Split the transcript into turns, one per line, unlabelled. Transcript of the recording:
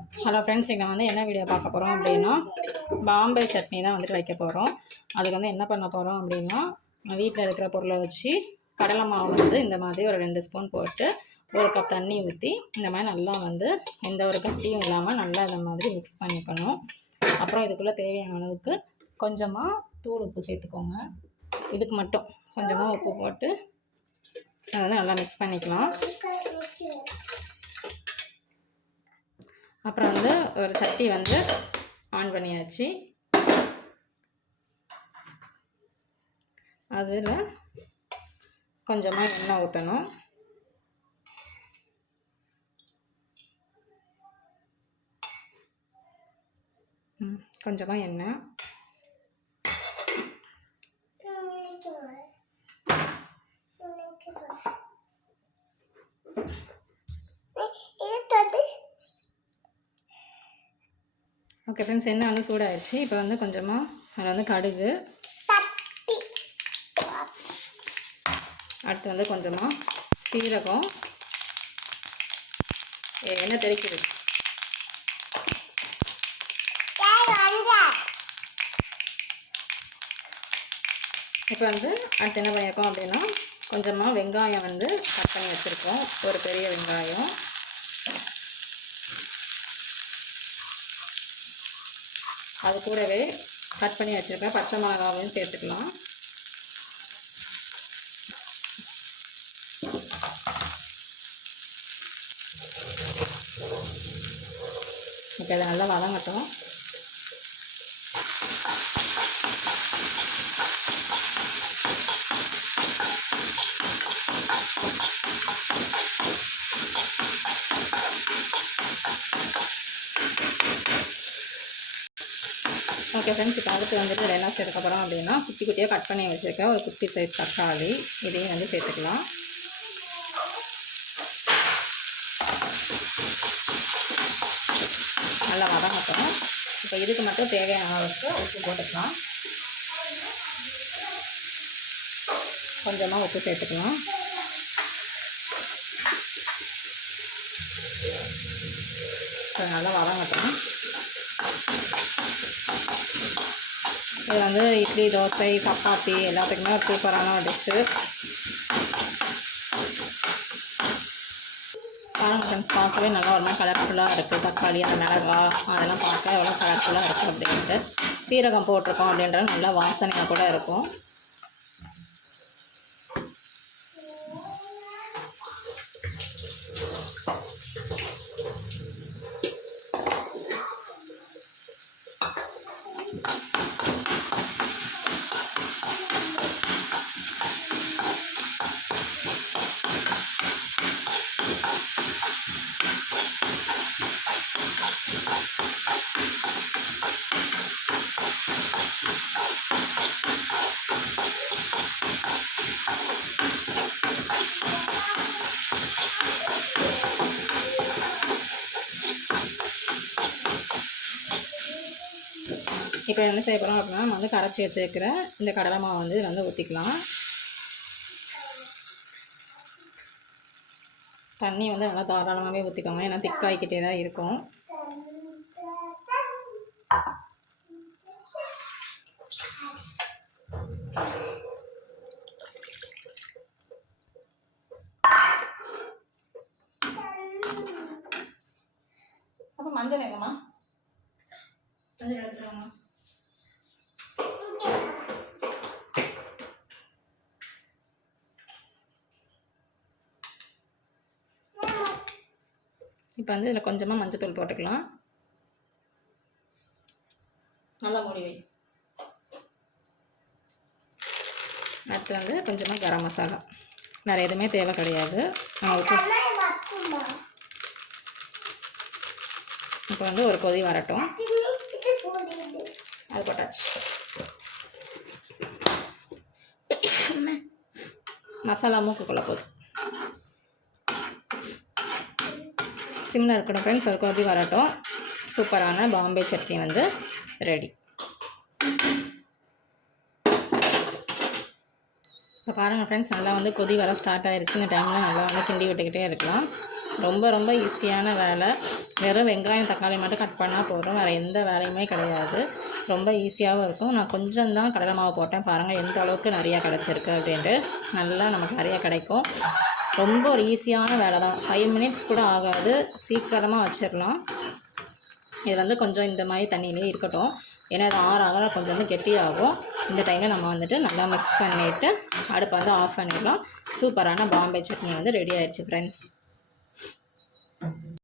Hello friends இங்கே வந்து என்ன வீடியோ பார்க்க போகிறோம் அப்படின்னா பாம்பே சட்னி தான் வந்துட்டு வைக்க போகிறோம் அதுக்கு வந்து என்ன பண்ண போகிறோம் அப்படின்னா வீட்டில் இருக்கிற பொருளை வச்சு கடலை மாவு வந்து இந்த மாதிரி ஒரு ரெண்டு ஸ்பூன் போட்டு ஒரு கப் தண்ணி ஊற்றி இந்த மாதிரி நல்லா வந்து எந்த ஒரு கட்டியும் இல்லாமல் நல்லா இந்த மாதிரி மிக்ஸ் பண்ணிக்கணும். அப்புறம் இதுக்குள்ளே தேவையான அளவுக்கு கொஞ்சமாக தூள் உப்பு சேர்த்துக்கோங்க. இதுக்கு மட்டும் கொஞ்சமாக உப்பு போட்டு அதை நல்லா மிக்ஸ் பண்ணிக்கலாம். அப்புறம் வந்து ஒரு சட்டி வந்து ஆன் பண்ணியாச்சு. அதில் கொஞ்சமாக எண்ணெய் ஊற்றணும் கொஞ்சமாக எண்ணெய். ஓகே ஃப்ரெண்ட்ஸ் எண்ணெய் வந்து சூடாயிடுச்சு இப்போ வந்து கொஞ்சமாக அதில் வந்து கடுகு. அடுத்து வந்து கொஞ்சமாக சீரகம். எண்ணெய் தெளிக்குது. இப்போ வந்து அடுத்து என்ன பண்ணியிருக்கோம் அப்படின்னா கொஞ்சமாக வெங்காயம் வந்து கட் பண்ணி வச்சுருக்கோம். ஒரு பெரிய வெங்காயம். அது கூடவே கட் பண்ணி வச்சுருக்கேன். பச்சை மிளகாவையும் சேர்த்துக்கலாம். இப்போ இதை நல்லா வதங்கட்டும். ஓகே ஃப்ரெண்ட்ஸ் இப்போ அடுத்து வந்துட்டு இதில் என்ன சேர்க்க போகிறோம் அப்படின்னா குட்டி குட்டியாக கட் பண்ணி வச்சுருக்கேன் ஒரு குட்டி சைஸ் தக்காளி. இதையும் வந்து சேர்த்துக்கலாம். நல்லா வதங்கட்டும். இப்போ இதுக்கு மட்டும் தேவையான அளவுக்கு உப்பு போட்டுக்கலாம். கொஞ்சமாக உப்பு சேர்த்துக்கலாம். நல்லா வதங்கட்டும். இது வந்து இட்லி தோசை சப்பாத்தி எல்லாத்துக்குமே ஒரு சூப்பரான ஒரு டிஷ்ஷு. பாருங்க ஃப்ரெண்ட்ஸ் பார்க்கவே நல்லா ஒரு மாதிரி கலர்ஃபுல்லாக இருக்குது தக்காளி அந்த மிளகா அதெல்லாம் பார்க்க எவ்வளோ கலர்ஃபுல்லாக இருக்குது அப்படின்ட்டு. சீரகம் போட்டிருக்கோம் அப்படின்றது நல்லா வாசனையாக கூட இருக்கும். இப்போ என்ன செய்ய போகிறோம் அப்படின்னா நம்ம வந்து கரைச்சி வச்சுருக்கிற இந்த கடலை மாவு வந்து இதில் வந்து ஊற்றிக்கலாம் தண்ணி வந்து நல்லா தாராளமாகவே ஊற்றிக்கோங்க ஏன்னா திக்காய்கிட்டே தான் இருக்கும். அப்போ மஞ்சள் எங்கம்மா மஞ்சள் எடுத்துக்கலாமா? இப்போ வந்து இதில் கொஞ்சமாக மஞ்சத்தூள் போட்டுக்கலாம். நல்லா மூடி வை. அடுத்து வந்து கொஞ்சமாக கரம் மசாலா. வேறு எதுவுமே தேவை கிடையாது. இப்போ வந்து ஒரு கொதி வரட்டும். அது போட்டாச்சு. மசாலா மூக்குக்குள்ளே போதும். சிம்மில் இருக்கட்டும் ஃப்ரெண்ட்ஸ் ஒரு கொதி வரட்டும். சூப்பரான பாம்பே சட்னி வந்து ரெடி இப்போ பாருங்கள் ஃப்ரெண்ட்ஸ் நல்லா வந்து கொதி வர ஸ்டார்ட் ஆகிருச்சு இந்த டைமில் நல்லா வந்து கிண்டி விட்டுக்கிட்டே இருக்கலாம். ரொம்ப ரொம்ப ஈஸியான வேலை. வெறும் வெங்காயம் தக்காளி மட்டும் கட் பண்ணால் போதும். வேறு எந்த வேலையுமே கிடையாது. ரொம்ப ஈஸியாகவும் இருக்கும். நான் கொஞ்சம் தான் கடலை மாவு போட்டேன். பாருங்கள் எந்த அளவுக்கு நிறையா கிடச்சிருக்கு அப்படின்ட்டு. நல்லா நமக்கு நிறையா கிடைக்கும். ரொம்ப ஒரு ஈஸியான வேலை தான். ஃபைவ் மினிட்ஸ் கூட ஆகாது. சீக்கிரமாக வச்சிடலாம் இது வந்து கொஞ்சம் இந்த மாதிரி தண்ணியிலே இருக்கட்டும். ஏன்னா இது ஆற ஆற கொஞ்சம் வந்து கெட்டியாகும். இந்த டைமில் நம்ம வந்துட்டு நல்லா மிக்ஸ் பண்ணிவிட்டு அடுப்பை வந்து ஆஃப் பண்ணிடலாம். சூப்பரான பாம்பே சட்னி வந்து ரெடி ஆயிடுச்சு ஃப்ரெண்ட்ஸ்